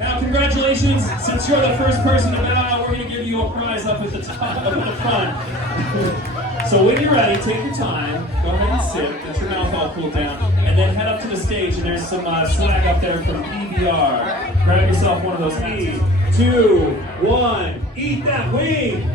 Now, congratulations. Since you're the first person to bow, we're going to give you a prize up at the top, up at the front. So when you're ready, take your time. Go ahead and sit. Get your mouth all cooled down. And then head up to the stage, and there's some swag up there from PBR. Grab yourself one of those. 3, 2, 1. Eat that wing!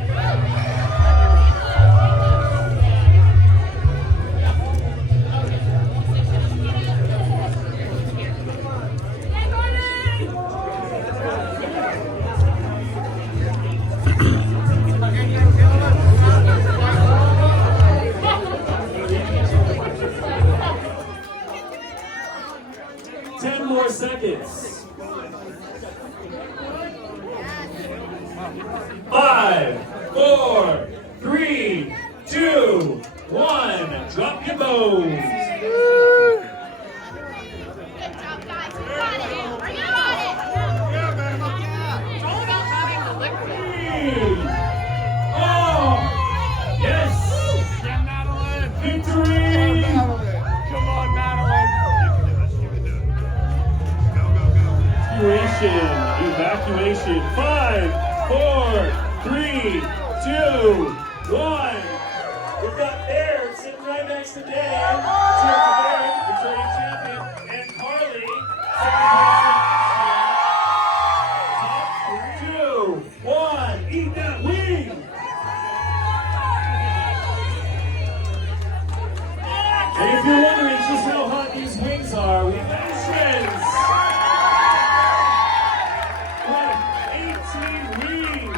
10 more seconds. 5, 4, 3, 2, 1. Drop your bones. Good job, guys. You got it. You got it. Yeah, man. Don't stop having the liquid. Oh, yes. Victory. Come on, Madeline. Evacuation. 5, 4, 3, 2, 1. We've got Eric sitting right next to Dan. Eric, returning champion, and Carly, second place. 2, 1. Eat that wing. And if you're wondering just how hot these wings are, we've got trends. 18 wings.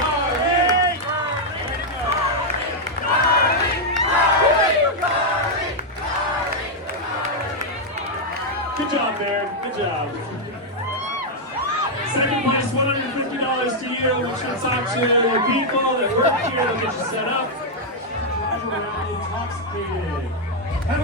All right. Good job, Baird. Good job. Second place, $150 to you, which should talk to the people that work here to get you set up. Intoxicated. Have a